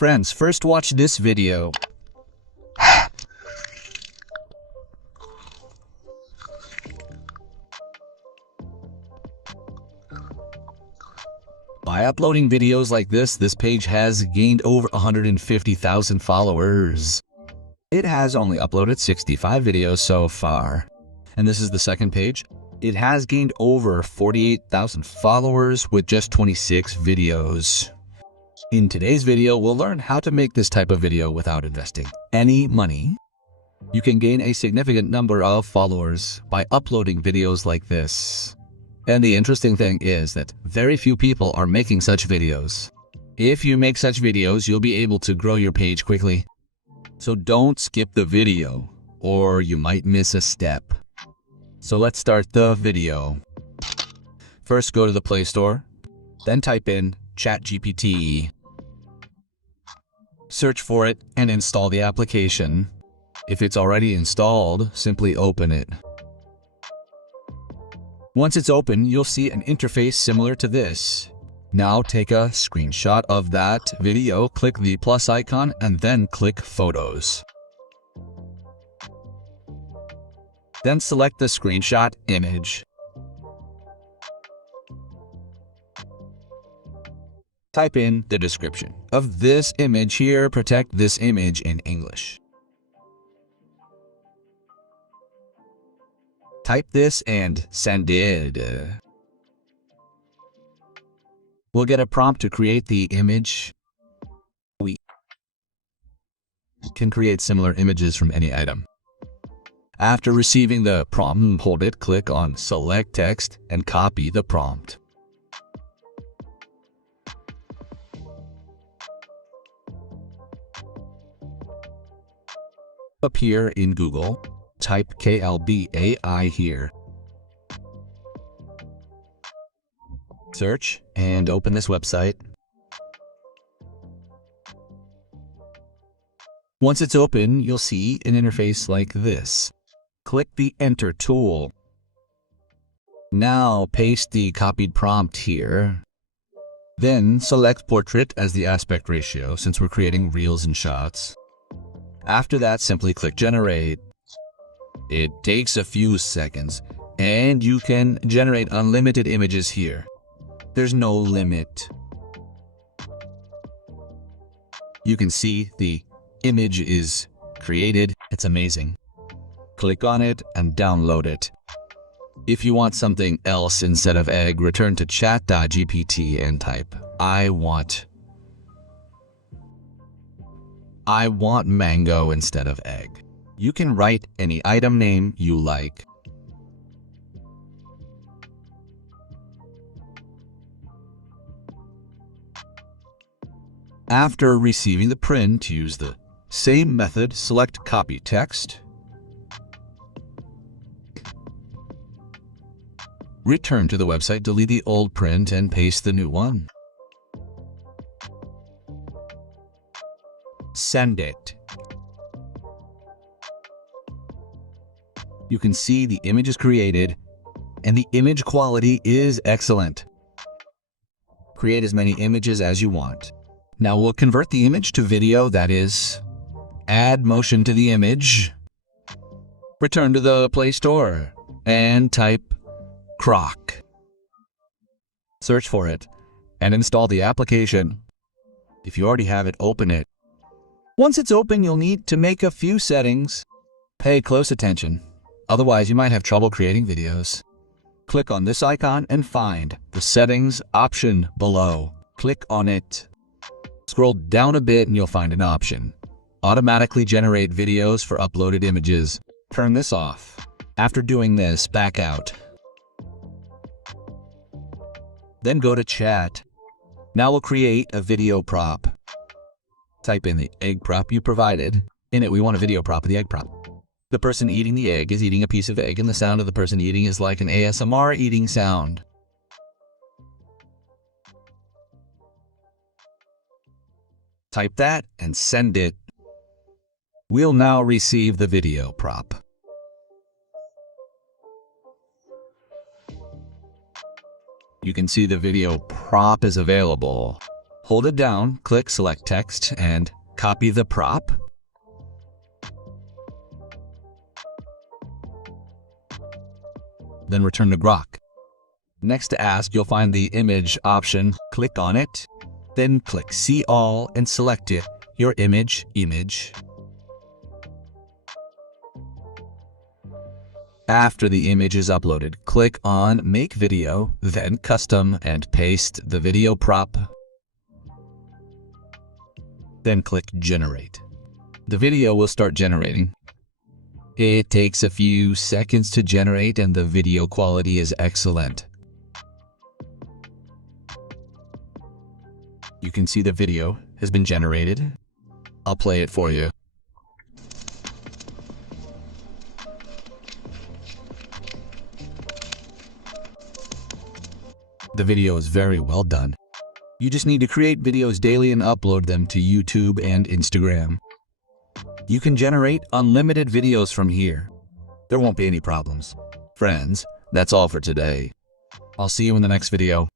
Friends, first watch this video. By uploading videos like this page has gained over 150,000 followers. It has only uploaded 65 videos so far. And this is the second page. It has gained over 48,000 followers with just 26 videos. In today's video, we'll learn how to make this type of video without investing any money. You can gain a significant number of followers by uploading videos like this. And the interesting thing is that very few people are making such videos. If you make such videos, you'll be able to grow your page quickly. So don't skip the video, or you might miss a step. So let's start the video. First, go to the Play Store, then type in ChatGPT. Search for it and install the application. If it's already installed, simply open it. Once it's open, you'll see an interface similar to this. Now take a screenshot of that video, click the plus icon, and then click Photos. Then select the screenshot image. Type in the description of this image here, protect this image in English. Type this and send it. We'll get a prompt to create the image. We can create similar images from any item. After receiving the prompt, hold it, click on Select Text, and copy the prompt. Up here in Google, type KLBAI here. Search and open this website. Once it's open, you'll see an interface like this. Click the Enter tool. Now paste the copied prompt here. Then select Portrait as the aspect ratio since we're creating reels and shots. After that, simply click Generate. It takes a few seconds, and you can generate unlimited images here. There's no limit. You can see the image is created. It's amazing. Click on it and download it. If you want something else instead of egg, return to chat.gpt and type, I want mango instead of egg. You can write any item name you like. After receiving the print, use the same method, select Copy Text. Return to the website, delete the old print, and paste the new one. Send it. You can see the image is created, and the image quality is excellent. Create as many images as you want. Now we'll convert the image to video, that is, add motion to the image. Return to the Play Store and type Croc. Search for it and install the application. If you already have it, open it. Once it's open, you'll need to make a few settings. Pay close attention, otherwise you might have trouble creating videos. Click on this icon and find the settings option below. Click on it. Scroll down a bit and you'll find an option. Automatically generate videos for uploaded images. Turn this off. After doing this, back out. Then go to Chat. Now we'll create a video prop. Type in the egg prop you provided. In it, we want a video prop of the egg prop. The person eating the egg is eating a piece of egg, and the sound of the person eating is like an ASMR eating sound. Type that and send it. We'll now receive the video prop. You can see the video prop is available. Hold it down, click Select Text, and copy the prop. Then return to Grok. Next to Ask, you'll find the Image option. Click on it, then click See All and select it, your image. After the image is uploaded, click on Make Video, then Custom, and paste the video prop. Then click Generate. The video will start generating. It takes a few seconds to generate and the video quality is excellent. You can see the video has been generated. I'll play it for you. The video is very well done. You just need to create videos daily and upload them to YouTube and Instagram. You can generate unlimited videos from here. There won't be any problems. Friends, that's all for today. I'll see you in the next video.